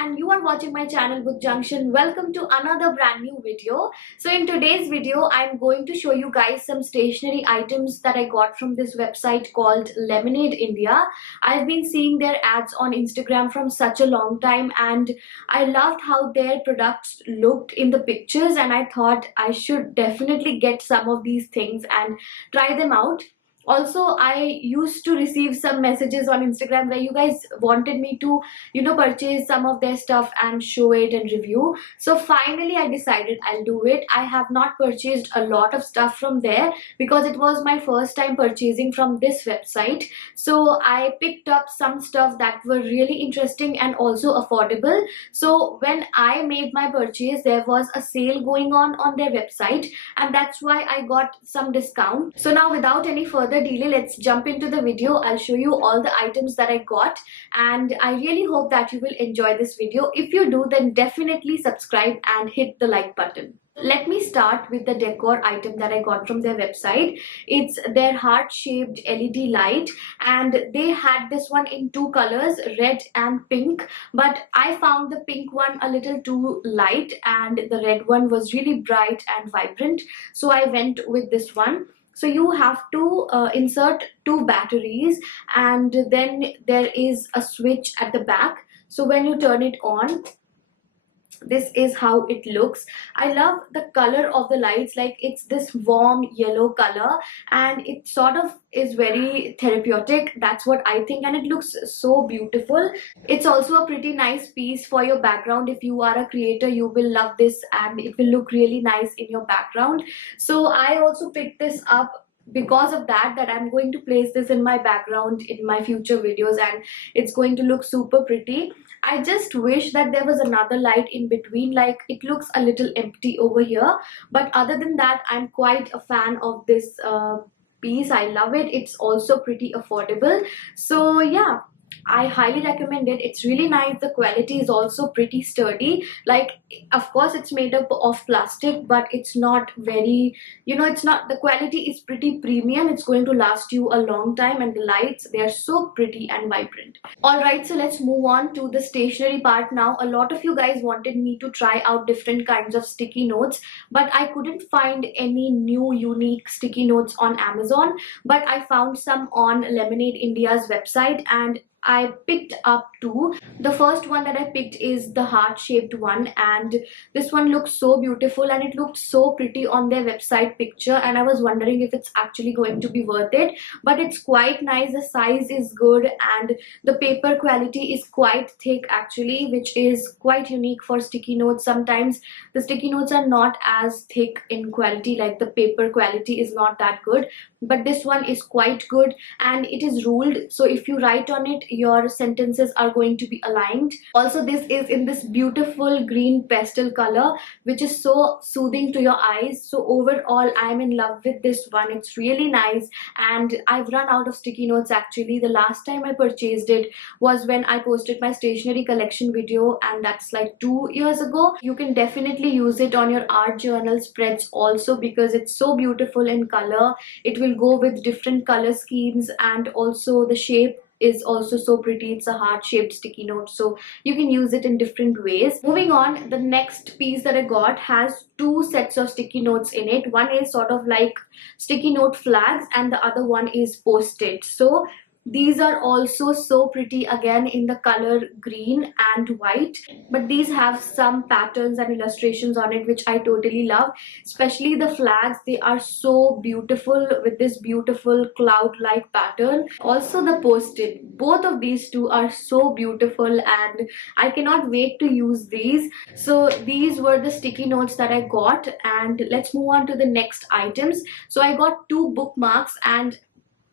and you are watching my channel Book Junction. Welcome to another brand new video. So in today's video, I'm going to show you guys some stationery items that I got from this website called Lemonade India. I've been seeing their ads on Instagram from such a long time and I loved how their products looked in the pictures, and I thought I should definitely get some of these things and try them out. Also, I used to receive some messages on Instagram where you guys wanted me to, purchase some of their stuff and show it and review. So finally, I decided I'll do it. I have not purchased a lot of stuff from there because it was my first time purchasing from this website. So I picked up some stuff that were really interesting and also affordable. So when I made my purchase, there was a sale going on their website, and that's why I got some discount. So now, without any further delay, let's jump into the video. I'll show you all the items that I got, and I really hope that you will enjoy this video. If you do, then definitely subscribe and hit the like button. Let me start with the decor item that I got from their website. It's their heart-shaped LED light, and they had this one in two colors, red and pink, but I found the pink one a little too light and the red one was really bright and vibrant, so I went with this one. So you have to insert two batteries, and then there is a switch at the back. So when you turn it on, this is how it looks. I love the color of the lights, like it's this warm yellow color and it sort of is very therapeutic. That's what I think, and it looks so beautiful. It's also a pretty nice piece for your background. If you are a creator, you will love this and it will look really nice in your background. So I also picked this up because of that I'm going to place this in my background in my future videos, and it's going to look super pretty. I just wish that there was another light in between, like it looks a little empty over here, but other than that, I'm quite a fan of this piece. I love it. It's also pretty affordable, so yeah, I highly recommend it. It's really nice. The quality is also pretty sturdy. Like, of course, it's made up of plastic, but it's not very, it's not, the quality is pretty premium. It's going to last you a long time, and the lights, they are so pretty and vibrant. Alright, so let's move on to the stationery part now. A lot of you guys wanted me to try out different kinds of sticky notes, but I couldn't find any new unique sticky notes on Amazon, but I found some on Lemonade India's website, and I picked up two. The first one that I picked is the heart-shaped one, and this one looks so beautiful and it looked so pretty on their website picture, and I was wondering if it's actually going to be worth it, but it's quite nice. The size is good and the paper quality is quite thick actually, which is quite unique for sticky notes. Sometimes the sticky notes are not as thick in quality, like the paper quality is not that good, but this one is quite good and it is ruled, so if you write on it, your sentences are going to be aligned. Also, this is in this beautiful green pastel color, which is so soothing to your eyes. So overall, I'm in love with this one. It's really nice, and I've run out of sticky notes actually. The last time I purchased it was when I posted my stationery collection video, and that's like 2 years ago. You can definitely use it on your art journal spreads also because it's so beautiful in color. It will go with different color schemes, and also the shape is also so pretty. It's a heart-shaped sticky note, so you can use it in different ways. Moving on, the next piece that I got has two sets of sticky notes in it. One is sort of like sticky note flags and the other one is post-it. So these are also so pretty, again in the color green and white, but these have some patterns and illustrations on it which I totally love, especially the flags. They are so beautiful with this beautiful cloud-like pattern. Also the post-it, both of these two are so beautiful and I cannot wait to use these. So these were the sticky notes that I got, and let's move on to the next items. So I got two bookmarks, and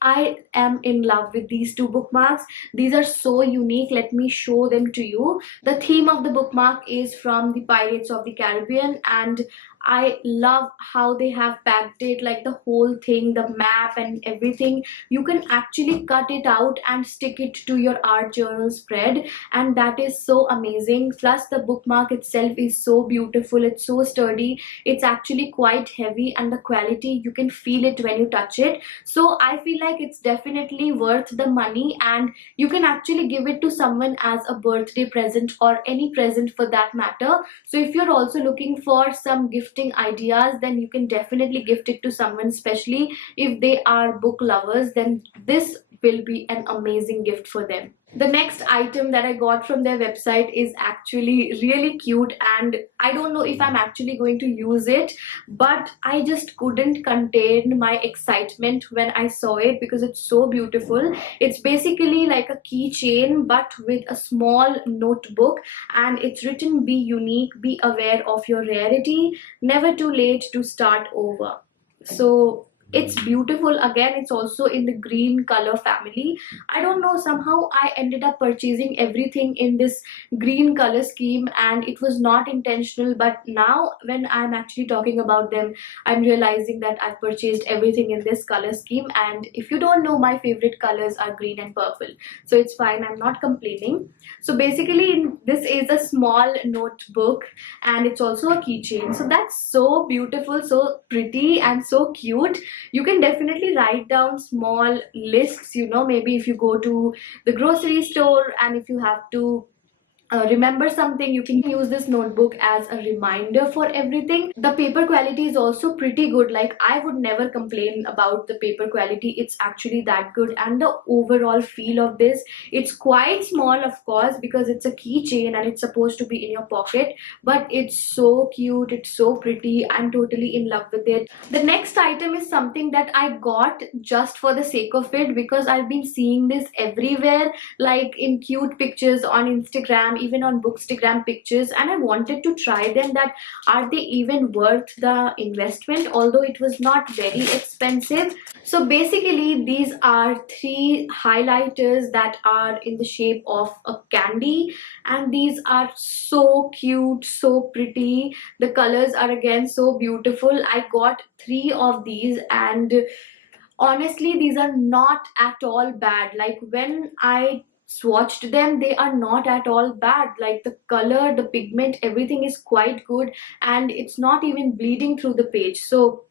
I am in love with these two bookmarks. These are so unique. Let me show them to you. The theme of the bookmark is from the Pirates of the Caribbean, and I love how they have packed it, like the whole thing, the map and everything. You can actually cut it out and stick it to your art journal spread, and that is so amazing. Plus the bookmark itself is so beautiful, it's so sturdy, it's actually quite heavy, and the quality, you can feel it when you touch it. So I feel like it's definitely worth the money, and you can actually give it to someone as a birthday present or any present for that matter. So if you're also looking for some gifting ideas, then you can definitely gift it to someone, especially if they are book lovers, then this will be an amazing gift for them. The next item that I got from their website is actually really cute, and I don't know if I'm actually going to use it, but I just couldn't contain my excitement when I saw it because it's so beautiful. It's basically like a keychain but with a small notebook, and it's written, "Be unique, be aware of your rarity, never too late to start over." So it's beautiful. Again, it's also in the green color family. I don't know, somehow I ended up purchasing everything in this green color scheme, and it was not intentional, but now when I'm actually talking about them, I'm realizing that I've purchased everything in this color scheme. And if you don't know, my favorite colors are green and purple, so it's fine, I'm not complaining. So basically this is a small notebook, and it's also a keychain. So that's so beautiful, so pretty, and so cute. You can definitely write down small lists, maybe if you go to the grocery store and if you have to remember something, you can use this notebook as a reminder for everything. The paper quality is also pretty good. Like, I would never complain about the paper quality, it's actually that good. And the overall feel of this, it's quite small of course because it's a keychain and it's supposed to be in your pocket, but it's so cute, it's so pretty. I'm totally in love with it. The next item is something that I got just for the sake of it, because I've been seeing this everywhere, like in cute pictures on Instagram, even on Bookstagram pictures, and I wanted to try them, that are they even worth the investment, although it was not very expensive. So basically these are three highlighters that are in the shape of a candy, and these are so cute, so pretty. The colors are again so beautiful. I got three of these, and honestly these are not at all bad. Like, when I swatched them, they are not at all bad. Like, the color, the pigment, everything is quite good, and it's not even bleeding through the page. So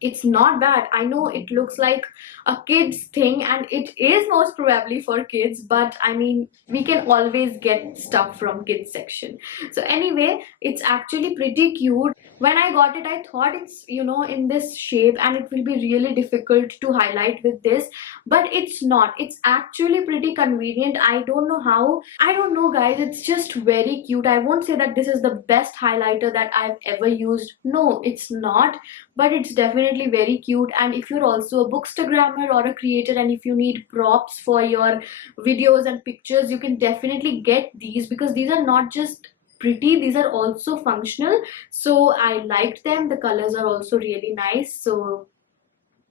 it's not bad. I know it looks like a kid's thing, and it is most probably for kids, but I mean, we can always get stuff from kids section. So anyway, it's actually pretty cute. When I got it, I thought it's, in this shape and it will be really difficult to highlight with this, but it's not. It's actually pretty convenient. I don't know how. I don't know guys, it's just very cute. I won't say that this is the best highlighter that I've ever used. No, it's not, but it's definitely very cute. And if you're also a bookstagrammer or a creator, and if you need props for your videos and pictures, you can definitely get these, because these are not just pretty, these are also functional. So I liked them. The colors are also really nice, so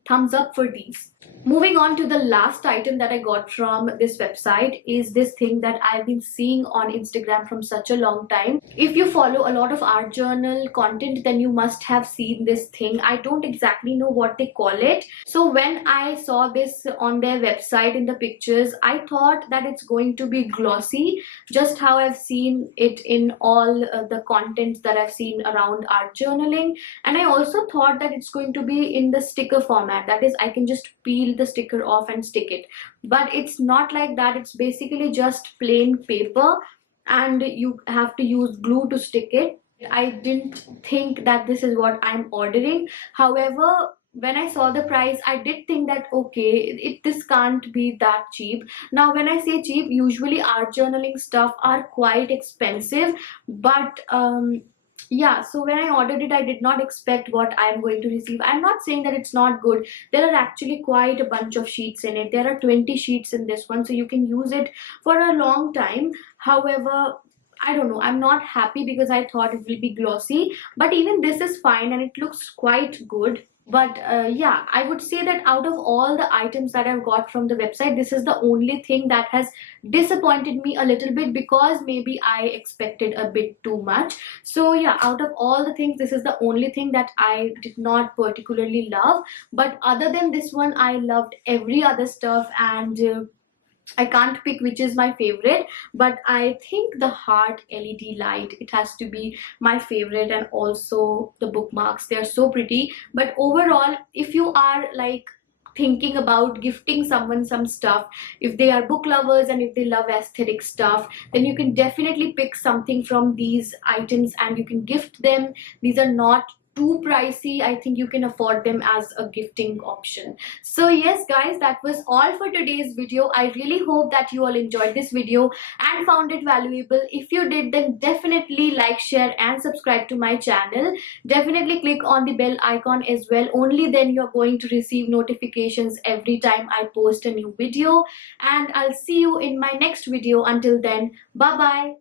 thumbs up for these. Moving on to the last item that I got from this website is this thing that I've been seeing on Instagram from such a long time. If you follow a lot of art journal content, then you must have seen this thing. I don't exactly know what they call it. So when I saw this on their website in the pictures, I thought that it's going to be glossy, just how I've seen it in all the content that I've seen around art journaling. And I also thought that it's going to be in the sticker format, that is, I can just peel the sticker off and stick it. But it's not like that. It's basically just plain paper, and you have to use glue to stick it. I didn't think that this is what I'm ordering. However, when I saw the price, I did think that okay, this can't be that cheap. Now when I say cheap, usually art journaling stuff are quite expensive, but yeah, so when I ordered it, I did not expect what I'm going to receive. I'm not saying that it's not good. There are actually quite a bunch of sheets in it. There are 20 sheets in this one, so you can use it for a long time. However, I don't know, I'm not happy because I thought it will be glossy, but even this is fine and it looks quite good. But yeah, I would say that out of all the items that I've got from the website, this is the only thing that has disappointed me a little bit, because maybe I expected a bit too much. So yeah, out of all the things, this is the only thing that I did not particularly love. But other than this one, I loved every other stuff, and I can't pick which is my favorite, but I think the heart LED light, it has to be my favorite, and also the bookmarks. They're so pretty. But overall, if you are like thinking about gifting someone some stuff, if they are book lovers and if they love aesthetic stuff, then you can definitely pick something from these items and you can gift them. These are not too pricey. I think you can afford them as a gifting option. So yes guys, that was all for today's video. I really hope that you all enjoyed this video and found it valuable. If you did, then definitely like, share and subscribe to my channel. Definitely click on the bell icon as well. Only then you're going to receive notifications every time I post a new video. And I'll see you in my next video. Until then, bye bye.